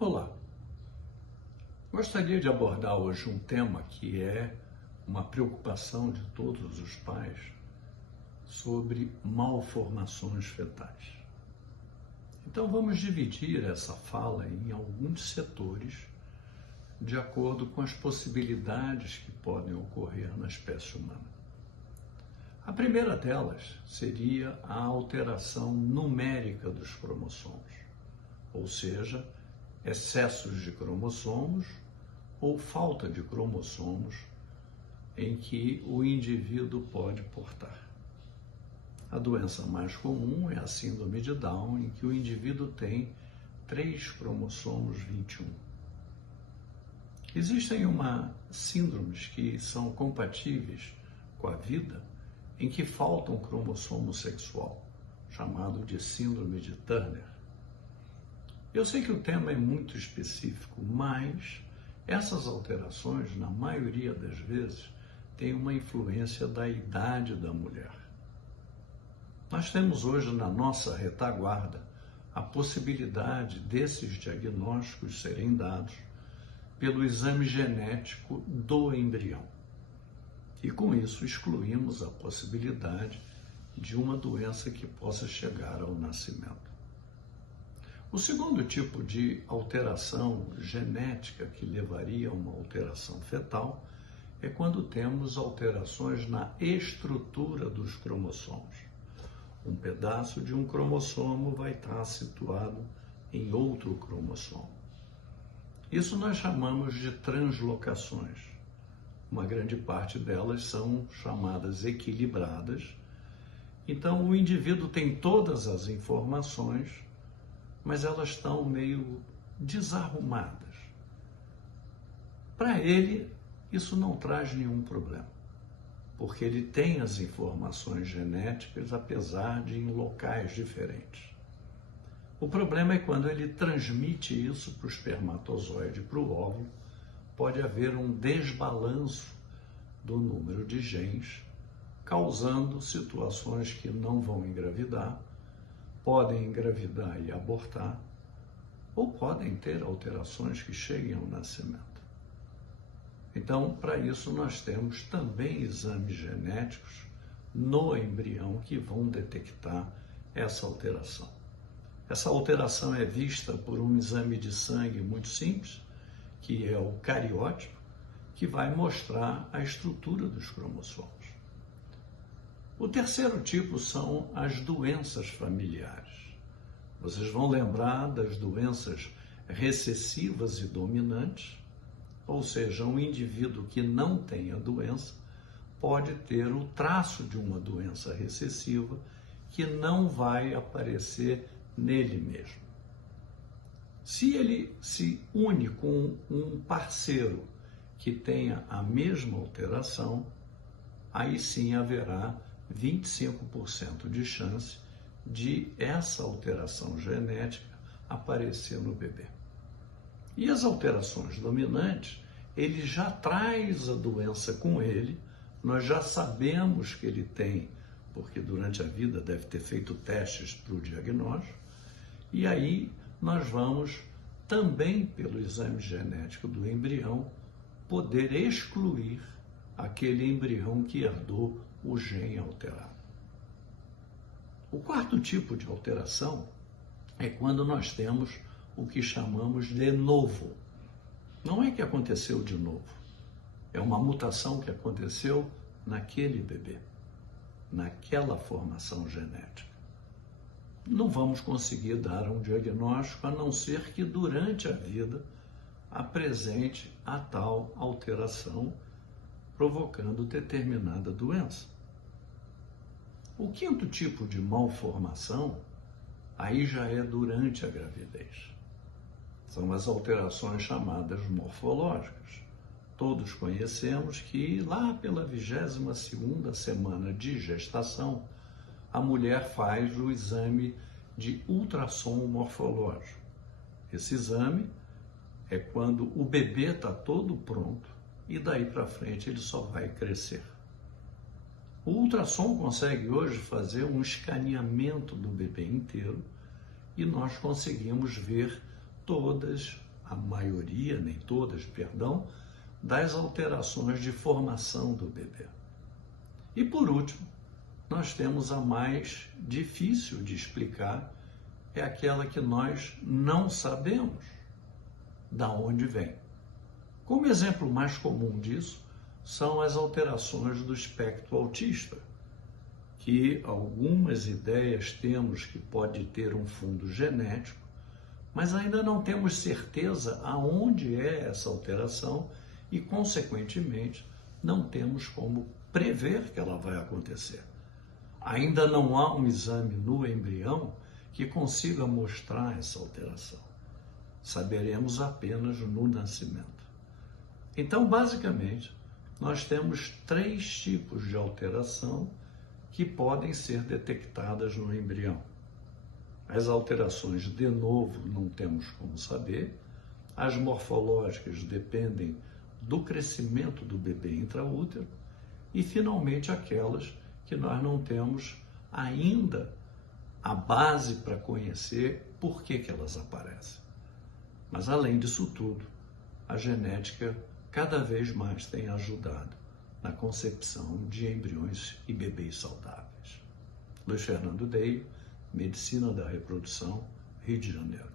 Olá, gostaria de abordar hoje um tema que é uma preocupação de todos os pais sobre malformações fetais. Então vamos dividir essa fala em alguns setores de acordo com as possibilidades que podem ocorrer na espécie humana. A primeira delas seria a alteração numérica dos cromossomos, ou seja, excessos de cromossomos ou falta de cromossomos em que o indivíduo pode portar. A doença mais comum é a síndrome de Down, em que o indivíduo tem 3 cromossomos 21. Existem síndromes que são compatíveis com a vida em que falta um cromossomo sexual, chamado de síndrome de Turner. Eu sei que o tema é muito específico, mas essas alterações, na maioria das vezes, têm uma influência da idade da mulher. Nós temos hoje na nossa retaguarda a possibilidade desses diagnósticos serem dados pelo exame genético do embrião. E com isso excluímos a possibilidade de uma doença que possa chegar ao nascimento. O segundo tipo de alteração genética que levaria a uma alteração fetal é quando temos alterações na estrutura dos cromossomos. Um pedaço de um cromossomo vai estar situado em outro cromossomo. Isso nós chamamos de translocações. Uma grande parte delas são chamadas equilibradas. Então o indivíduo tem todas as informações, mas elas estão meio desarrumadas. Para ele, isso não traz nenhum problema, porque ele tem as informações genéticas, apesar de em locais diferentes. O problema é quando ele transmite isso para o espermatozoide, para o óvulo, pode haver um desbalanço do número de genes, causando situações que não vão engravidar, podem engravidar e abortar, ou podem ter alterações que cheguem ao nascimento. Então, para isso, nós temos também exames genéticos no embrião que vão detectar essa alteração. Essa alteração é vista por um exame de sangue muito simples, que é o cariótipo, que vai mostrar a estrutura dos cromossomos. O terceiro tipo são as doenças familiares. Vocês vão lembrar das doenças recessivas e dominantes, ou seja, um indivíduo que não tem a doença pode ter o traço de uma doença recessiva que não vai aparecer nele mesmo. Se ele se une com um parceiro que tenha a mesma alteração, aí sim haverá 25% de chance de essa alteração genética aparecer no bebê. E as alterações dominantes, ele já traz a doença com ele, nós já sabemos que ele tem, porque durante a vida deve ter feito testes para o diagnóstico, e aí nós vamos também, pelo exame genético do embrião, poder excluir aquele embrião que herdou o gene alterado. O quarto tipo de alteração é quando nós temos o que chamamos de novo. Não é que aconteceu de novo, é uma mutação que aconteceu naquele bebê, naquela formação genética. Não vamos conseguir dar um diagnóstico a não ser que durante a vida apresente a tal alteração, provocando determinada doença. O quinto tipo de malformação, aí já é durante a gravidez. São as alterações chamadas morfológicas. Todos conhecemos que lá pela 22ª semana de gestação, a mulher faz o exame de ultrassom morfológico. Esse exame é quando o bebê está todo pronto e daí para frente ele só vai crescer. O ultrassom consegue hoje fazer um escaneamento do bebê inteiro e nós conseguimos ver todas a maioria, nem todas, perdão, das alterações de formação do bebê. E por último, nós temos a mais difícil de explicar, é aquela que nós não sabemos da onde vem. Como exemplo mais comum disso, são as alterações do espectro autista, que algumas ideias temos que pode ter um fundo genético, mas ainda não temos certeza aonde é essa alteração e, consequentemente, não temos como prever que ela vai acontecer. Ainda não há um exame no embrião que consiga mostrar essa alteração. Saberemos apenas no nascimento. Então, basicamente, nós temos 3 tipos de alteração que podem ser detectadas no embrião. As alterações de novo não temos como saber, as morfológicas dependem do crescimento do bebê intraútero e, finalmente, aquelas que nós não temos ainda a base para conhecer por que elas aparecem. Mas, além disso tudo, a genética cada vez mais tem ajudado na concepção de embriões e bebês saudáveis. Luiz Fernando Deio, Medicina da Reprodução, Rio de Janeiro.